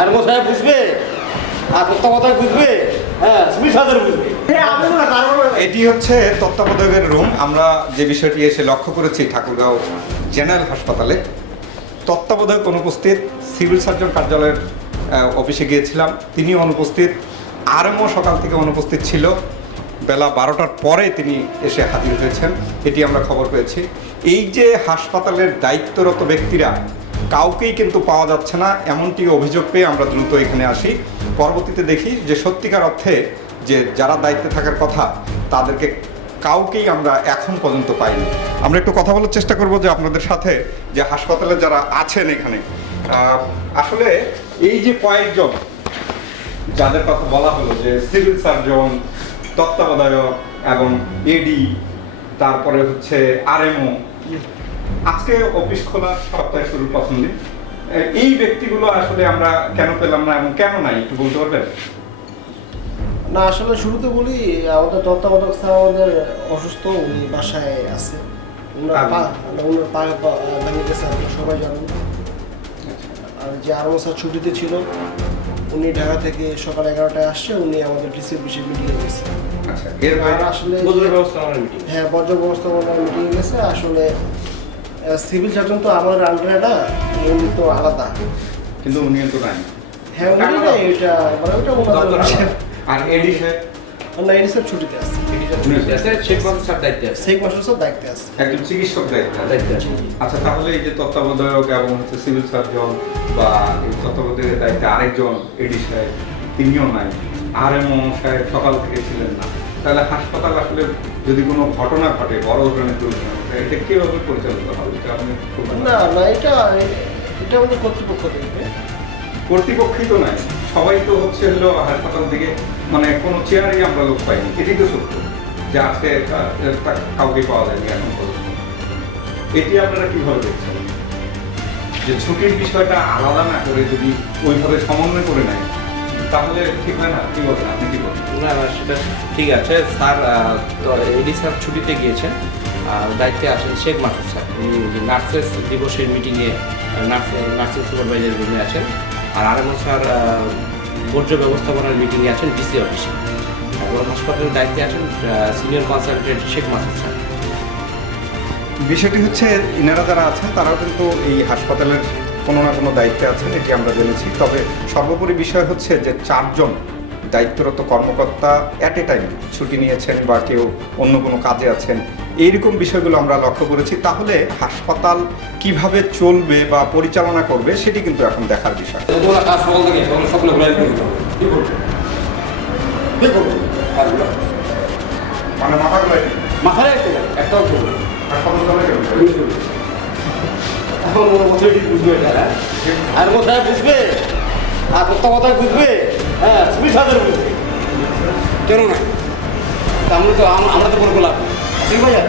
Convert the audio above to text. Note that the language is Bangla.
আর মশাই বুঝবে? আর তত্ত্বাবধায়ক বুঝবে? হ্যাঁ সার্জন বুঝবে। এটি হচ্ছে তত্ত্বাবধায়কের রুম। আমরা যে বিষয়টি এসে লক্ষ্য করেছি ঠাকুরগাঁও জেনারেল হাসপাতালে তত্ত্বাবধায়ক অনুপস্থিত সিভিল সার্জন কার্যালয়ের অফিসে গিয়েছিলাম। তিনিও অনুপস্থিত। আরএমও সকাল থেকে অনুপস্থিত ছিল। বেলা বারোটার পরে তিনি এসে হাজির হয়েছেন। এটি আমরা খবর পেয়েছি। এই যে হাসপাতালের দায়িত্বরত ব্যক্তিরা কাউকেই কিন্তু পাওয়া যাচ্ছে না, এমনটি অভিযোগ পেয়ে আমরা দ্রুত এখানে আসি। পরবর্তীতে দেখি যে সত্যিকার অর্থে যে যারা দায়িত্বে থাকার কথা, তাদেরকে কাউকেই আমরা এখন পর্যন্ত পাইনি। আমরা একটু কথা বলার চেষ্টা করব যে আপনাদের সাথে যে হাসপাতালে যারা আছেন এখানে আসলে এই যে কয়েকজন, যাদের কথা বলা হলো যে সিভিল সার্জন, তত্ত্বাবধায়ক এবং এডি তারপরে হচ্ছে আরএমও আজকে অফিস খোলা সপ্তাহে দিন। এ- এই ব্যক্তিগুলো আসলে আমরা কেন পেলাম না এবং কেন নাই একটু বলতে পারবেন? না আসলে শুরুতে বলি আমাদের তত্ত্বাবধায়ক স্যার আমাদের অসুস্থ উনি বাসায় আছে। ওনার পা ওনার পা পা- ভেঙে গেছে সবাই জানেন আর যে আরও স্যার ছুটিতে ছিল উনি ঢাকা থেকে সকাল এগারোটায় আসছে উনি আমাদের ডিসি অফিসে মিটিংয়ে গেছে। আচ্ছা এর আর বাইরে আসলে বদল ব্যবস্থাপনার মিটিং হ্যাঁ বর্জ্য ব্যবস্থাপনার মিটিং গেছে আসলে সিভিল সার্জন তো আমার আন্ডারে না উনি তো আলাদা। কিন্তু উনি তো নাই। হ্যাঁ উনি না এটা মানে ওটা ওনাদের আর এডি সাহেব? না এডি স্যার ছুটিতে আছে। স্যার স্যার একজন চিকিৎসক দায়িত্ব দায়িত্বে আছে। আচ্ছা তাহলে এই যে তত্ত্বাবধায়ক এবং হচ্ছে সিভিল সার্জন বা তত্ত্বাবধায়কের দায়িত্বে আরেকজন এডি সাহেব তিনিও নাই। আর এমও সাহেব সকাল থেকে ছিলেন না। তাহলে হাসপাতাল আসলে যদি কোনো ঘটনা ঘটে বড় ধরনের দুর্ঘটনা এটা কীভাবে পরিচালিত হবে? এটা আপনি না না এটা এটা আমাদের কর্তৃপক্ষ দেখবে। কর্তৃপক্ষই তো নাই। সবাই তো হচ্ছে হলো হাসপাতাল থেকে মানে কোনো চেয়ারেই আমরা লোক পাইনি। এটি তো সত্য যে আজকে কাউকে পাওয়া যায়নি এখন পর্যন্ত। এটি আপনারা কীভাবে দেখছেন? যে ছুটির বিষয়টা আলাদা না করে যদি ওইভাবে সমন্বয় করে নেয় তাহলে ঠিক হয় না? কি বলবেন আপনি কি বলবেন না না সেটা ঠিক আছে। স্যার এডি স্যার ছুটিতে গিয়েছেন। আর দায়িত্বে আছেন শেখ মাসুদ স্যার। উনি নার্সেস দিবসের মিটিংয়ে নার্স নার্সিং সুপারভাইজার রুমে আছেন। আর আরএমও স্যার বর্জ্য ব্যবস্থাপনার মিটিংয়ে আছেন ডিসি অফিসে। এবং হাসপাতালের দায়িত্বে আছেন senior consultant Sheikh Masud sir. বিষয়টি হচ্ছে ইনারা যারা আছেন তারাও কিন্তু এই হাসপাতালের কোনো না কোনো দায়িত্বে আছেন এটি আমরা জেনেছি। তবে সর্বোপরি বিষয় হচ্ছে যে চারজন দায়িত্বরত কর্মকর্তা অ্যাট এ টাইম ছুটি নিয়েছেন বা কেউ অন্য কোনো কাজে আছেন এইরকম বিষয়গুলো আমরা লক্ষ্য করেছি। তাহলে হাসপাতাল কীভাবে চলবে বা পরিচালনা করবে সেটি কিন্তু এখন দেখার বিষয়। মানে মাথাগুলো মাথায় এখন মনে বছর কি বুঝবে এটা হ্যাঁ? আর কোথায় বুঝবে? আর তত্ত্বাবধায়ক বুঝবে? হ্যাঁ তুমি সাদের বুঝবে। কেন না আমরা তো আম- আমরা তো কোনো লাভ ঠিক ভাইয়া